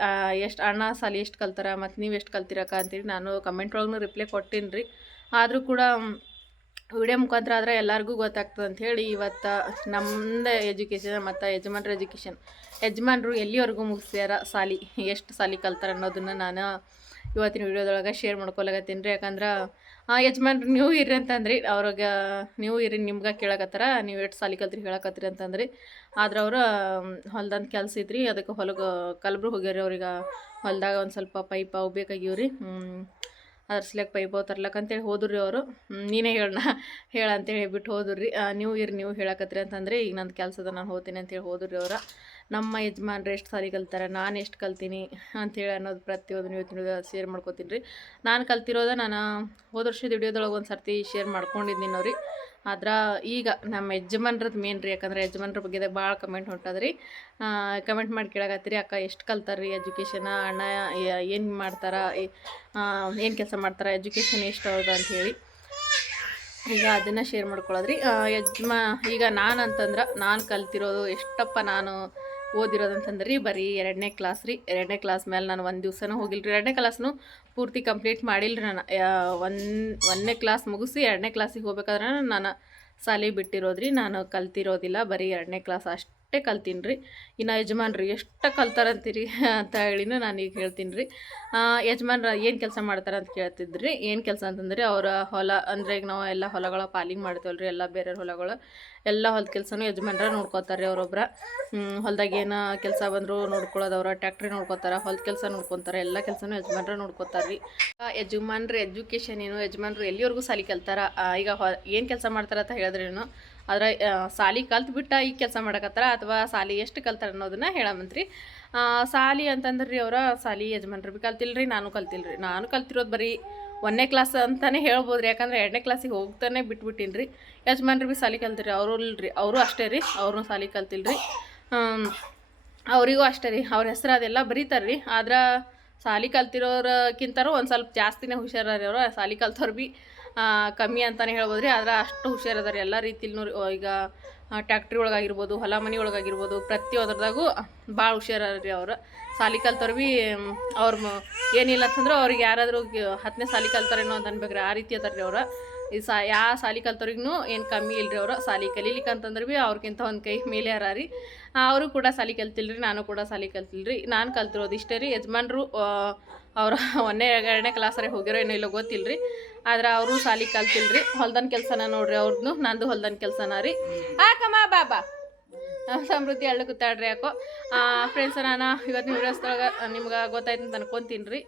A: ಎಷ್ಟು ಅಣ್ಣ ಸಾಲಿ ಎಷ್ಟು ಕಲ್ತಾರ, ಮತ್ತು ನೀವು ಎಷ್ಟು ಕಲ್ತಿರಕ್ಕ ಅಂತೇಳಿ ನಾನು ಕಮೆಂಟ್ ಒಳಗೂ ರಿಪ್ಲೈ ಕೊಟ್ಟೀನಿ ರೀ ಆದರೂ ಕೂಡ ವಿಡಿಯೋ ಮುಖಾಂತರ ಆದರೆ ಎಲ್ಲರಿಗೂ ಗೊತ್ತಾಗ್ತದೆ ಅಂತ ಹೇಳಿ ಇವತ್ತು ನಮ್ಮದು ಎಜುಕೇಷನ್ ಮತ್ತು ಯಜಮಾನ್ರ ಎಜುಕೇಷನ್ ಯಜಮಾನ್ರು ಎಲ್ಲಿವರೆಗೂ ಮುಗಿಸ್ಯಾರ? ಸಾಲಿ. ಎಷ್ಟು ಸಾಲಿ ಕಲ್ತಾರೆ ಅನ್ನೋದನ್ನು ನಾನು ಇವತ್ತಿನ ವಿಡಿಯೋದೊಳಗೆ ಶೇರ್ ಮಾಡ್ಕೊಳಕತ್ತೀನಿ ರೀ. ಯಾಕಂದ್ರೆ ಯಜಮಾನ್ರು ನೀವು ಇರ್ರಿ ಅಂತಂದ್ರಿ. ಅವ್ರಿಗೆ ನೀವು ಇರ್ರಿ, ನಿಮ್ಗೆ ಕೇಳಕತ್ತಾರ. ನೀವು ಎಷ್ಟು ಸಾಲಿ ಕಲ್ತ್ರಿ ಹೇಳಕತ್ತೀರಿ ಅಂತಂದ್ರಿ. ಆದ್ರೆ ಅವರು ಹೊಲ್ದಂದು ಕೆಲಸ ಇದ್ರಿ ಅದಕ್ಕೆ ಹೊಲಗೆ, ಕಲ್ಬ್ರು ಹೋಗ್ಯಾರಿ ಅವ್ರಿಗೆ. ಹೊಲ್ದಾಗ ಒಂದು ಸ್ವಲ್ಪ ಪೈಪ್ ಅವು ಬೇಕಾಗಿವ್ ರೀ ಅದ್ರ ಸಲಕ್ ಪೈಪ್ ಅವು ತರ್ಲಕ್ಕ ಅಂತೇಳಿ ಹೋದ್ರಿ ಅವರು. ನೀನೇ ಹೇಳಣ ಹೇಳ ಅಂತೇಳಿ ಬಿಟ್ಟು ಹೋದ್ರು. ನೀವು ಇರ್ರಿ, ನೀವು ಹೇಳಕತ್ರಿ ಅಂತಂದ್ರೆ ಈಗ ನಂದು ಕೆಲಸದ ನಾನು ಹೋಗ್ತೀನಿ ಅಂತೇಳಿ ಹೋದ್ರಿ ಅವ್ರು. ನಮ್ಮ ಯಜಮಾನ್ರು ಎಷ್ಟು ಸಾರಿ ಕಲ್ತಾರೆ, ನಾನು ಎಷ್ಟು ಕಲ್ತೀನಿ ಅಂಥೇಳಿ ಅನ್ನೋದು ಪ್ರತಿಯೊಂದು ಇವತ್ತಿನ ಶೇರ್ ಮಾಡ್ಕೊತೀನಿ ರೀ ನಾನು ಕಲ್ತಿರೋದ ನಾನು ಹೋದ ವರ್ಷದ ವಿಡಿಯೋದೊಳಗೆ ಒಂದು ಸರ್ತಿ ಶೇರ್ ಮಾಡ್ಕೊಂಡಿದ್ದೀನಿ ರೀ ಆದ್ರೆ ಈಗ ನಮ್ಮ ಯಜಮಾನ್ರದ್ದು ಮೇನ್ ರೀ, ಯಾಕಂದ್ರೆ ಯಜಮಾನ್ರ ಬಗ್ಗೆದಾಗ ಭಾಳ ಕಮೆಂಟ್ ಹೊಂಟದ್ರಿ. ಕಮೆಂಟ್ ಮಾಡಿ ಕೇಳಾಕತ್ತೀರಿ, ಅಕ್ಕ ಎಷ್ಟು ಕಲ್ತಾರೆ ರೀ ಎಜುಕೇಷನ ಅಣ್ಣ ಏನು ಮಾಡ್ತಾರ? ಏನು ಕೆಲಸ ಮಾಡ್ತಾರೆ? ಎಜುಕೇಷನ್ ಎಷ್ಟು ಅವ್ರದ್ದು ಅಂಥೇಳಿ ಈಗ ಅದನ್ನು ಶೇರ್ ಮಾಡ್ಕೊಳ್ಳೋದ್ರಿ ಯಜ್ಮಾ ಈಗ ನಾನು ಅಂತಂದ್ರೆ ನಾನು ಕಲ್ತಿರೋದು ಎಷ್ಟಪ್ಪ ನಾನು ಓದಿರೋದಂತಂದ್ರೆ ರೀ ಬರೀ ಎರಡನೇ ಕ್ಲಾಸ್ ರೀ. ಎರಡನೇ ಕ್ಲಾಸ್ ಮೇಲೆ ನಾನು ಒಂದು ದಿವಸನೂ ಹೋಗಿಲ್ಲ ರೀ ಎರಡನೇ ಕ್ಲಾಸ್ನು ಪೂರ್ತಿ ಕಂಪ್ಲೀಟ್ ಮಾಡಿಲ್ಲ ರೀ ನಾನು ಒನ್ ಒಂದನೇ ಕ್ಲಾಸ್ ಮುಗಿಸಿ ಎರಡನೇ ಕ್ಲಾಸಿಗೆ ಹೋಗ್ಬೇಕಾದ್ರೆ ನಾನು ಸಾಲಿ ಬಿಟ್ಟಿರೋದ್ರಿ. ನಾನು ಕಲ್ತಿರೋದಿಲ್ಲ, ಬರೀ ಎರಡನೇ ಕ್ಲಾಸ್ ಅಷ್ಟೇ. ಅಷ್ಟೇ ಕಲ್ತೀನಿ ರೀ. ಇನ್ನು ಯಜಮಾನ್ರಿ ಎಷ್ಟು ಕಲ್ತಾರಂತೀರಿ ಅಂತ ಹೇಳಿನೂ ಈಗ ಹೇಳ್ತೀನಿ ರೀ. ಯಜಮಾನ್ರ ಏನು ಕೆಲಸ ಮಾಡ್ತಾರೆ ಅಂತ ಕೇಳ್ತಿದ್ರಿ. ಏನು ಕೆಲಸ ಅಂತಂದ್ರೆ ಅವರ ಹೊಲ, ಅಂದರೆ ಈಗ ನಾವು ಎಲ್ಲ ಹೊಲಗಳ ಪಾಲಿಂಗ್ ಮಾಡ್ತೇವಲ್ಲ ರೀ ಎಲ್ಲ ಬೇರೆ ಹೊಲಗಳು. ಎಲ್ಲ ಹೊಲದ ಕೆಲಸನೂ ಯಜಮಾನ್ರ ನೋಡ್ಕೋತಾರೆ ರೀ ಅವರೊಬ್ಬರ ಹೊಲ್ದಾಗ ಏನು ಕೆಲಸ ಬಂದರೂ ನೋಡ್ಕೊಳ್ಳೋದು ಅವ್ರ, ಟ್ಯಾಕ್ಟ್ರಿ ನೋಡ್ಕೋತಾರೆ, ಹೊಲದ ಕೆಲಸ ನೋಡ್ಕೊತಾರೆ, ಎಲ್ಲ ಕೆಲಸನೂ ಯಜಮಾನ್ರ ನೋಡ್ಕೋತಾರೆ ರೀ. ಯಜಮಾನ್ರ ಎಜುಕೇಷನ್ ಏನು, ಯಜಮಾನ್ರು ಎಲ್ಲಿವರೆಗೂ ಸಾಲಿ ಕಲ್ತಾರ? ಈಗ ಏನು ಕೆಲಸ ಮಾಡ್ತಾರ ಅಂತ ಹೇಳಿದ್ರೇನು ಆದ್ರೆ ಸಾಲಿ ಕಲ್ತು ಬಿಟ್ಟ ಈ ಕೆಲಸ ಮಾಡಕತ್ತಾರ ಅಥವಾ ಸಾಲಿ ಎಷ್ಟು ಕಲ್ತಾರ ಅನ್ನೋದನ್ನ ಹೇಳಮಂತ್ರಿ. ಸಾಲಿ ಅಂತಂದ್ರೆ ರೀ ಅವರ ಸಾಲಿ ಯಜಮಾನ್ರು ಭೀ ಕಲ್ತಿಲ್ರಿ ನಾನು ಕಲ್ತಿಲ್ರಿ. ನಾನು ಕಲ್ತಿರೋದು ಬರೀ ಒಂದನೇ ಕ್ಲಾಸ್ ಅಂತಾನೆ ಹೇಳ್ಬೋದು ರೀ ಯಾಕಂದ್ರೆ ಎರಡನೇ ಕ್ಲಾಸಿಗೆ ಹೋಗ್ತಾನೆ ಬಿಟ್ಬಿಟ್ಟಿನಿ ರೀ ಯಜಮಾನ್ರು ಭೀ ಸಾಲಿ ಕಲ್ತಿರಿ ಅವರು ಇಲ್ರಿ ಅವರು ಅಷ್ಟೇ ರೀ ಅವ್ರೂ ಸಾಲಿ ಕಲ್ತಿಲ್ರಿ. ಅವರಿಗೂ ಅಷ್ಟೇ ರೀ ಅವ್ರ ಹೆಸರು ಅದೆಲ್ಲ ಬರೀತಾರೆ ರೀ ಆದ್ರೆ ಸಾಲಿ ಕಲ್ತಿರೋರ್ಕಿಂತನೂ ಒಂದು ಸ್ವಲ್ಪ ಜಾಸ್ತಿನೇ ಹುಷಾರ ರೀ ಅವರು ಸಾಲಿ ಕಲ್ತವ್ರು ಆ, ಕಮ್ಮಿ ಅಂತಲೇ ಹೇಳ್ಬೋದು ರೀ ಆದ್ರೆ ಅಷ್ಟು ಹುಷಾರದಾರೆ ಎಲ್ಲ ರೀತಿಲೂ ಈಗ ಟ್ಯಾಕ್ಟ್ರಿ ಒಳಗಾಗಿರ್ಬೋದು, ಹೊಲ ಮನೆ ಒಳಗಾಗಿರ್ಬೋದು ಪ್ರತಿಯೊಂದ್ರದಾಗೂ ಭಾಳ ಹುಷಾರ ರೀ ಅವರು. ಸಾಲಿ ಕಲ್ತವ್ರು ಭೀ ಅವ್ರು ಏನಿಲ್ಲ ಅಂತಂದ್ರೆ ಅವ್ರಿಗೆ ಯಾರಾದರೂ ಹತ್ತನೇ ಸಾಲಿ ಕಲ್ತಾರೇನೋ ಅಂತ ಅನ್ಬೇಕ್ರಿ. ಆ ರೀತಿ ಅದಾರ ರೀ ಅವ್ರು. ಈ ಸಾ ಯಾವ ಸಾಲಿ ಕಲ್ತವ್ರಿಗೂ ಏನು ಕಮ್ಮಿ ಇಲ್ರಿ ಅವರು. ಸಾಲಿ ಕಲೀಲಿಕ್ಕೆ ಅಂತಂದ್ರೆ ಭೀ ಅವ್ರಿಗಿಂತ ಒಂದು ಕೈ ಮೇಲೆ ಯಾರ ರೀ ಅವರು ಕೂಡ ಸಾಲಿ ಕಲ್ತಿಲ್ರಿ, ನಾನು ಕೂಡ ಸಾಲಿ ರೀ ನಾನು ಕಲ್ತಿರೋದು ಇಷ್ಟೇ ರೀ. ಯಜಮಾನ್ರು ಅವ್ರ ಒಂದೇ ಎರಡನೇ ಕ್ಲಾಸರೇ ಹೋಗಿರೋ ಏನೋ ಇಲ್ಲೋ ಗೊತ್ತಿಲ್ಲ ರೀ ಆದ್ರೆ ಅವರು ಸಾಲಿ ಕಲ್ತಿಲ್ರಿ. ಹೊಲ್ದನ್ ಕೆಲಸನ ನೋಡ್ರಿ ಅವ್ರದ್ದು ನಂದು ಹೊಲ್ದನ್ ಕೆಲಸನ ರೀ. ಹಾಕಮ್ಮ ಬಾಬಾ ಸಮೃದ್ಧಿ ಅಳ್ಳು ಕೂತಾಡ್ರಿ ಯಾಕೋ. ಫ್ರೆಂಡ್ಸ್ ನಾನು ಇವತ್ತು ನಿಮ್ಗೆ ಗೊತ್ತಾಯ್ತು ಅಂತ ಅನ್ಕೊಂತೀನಿ ರೀ.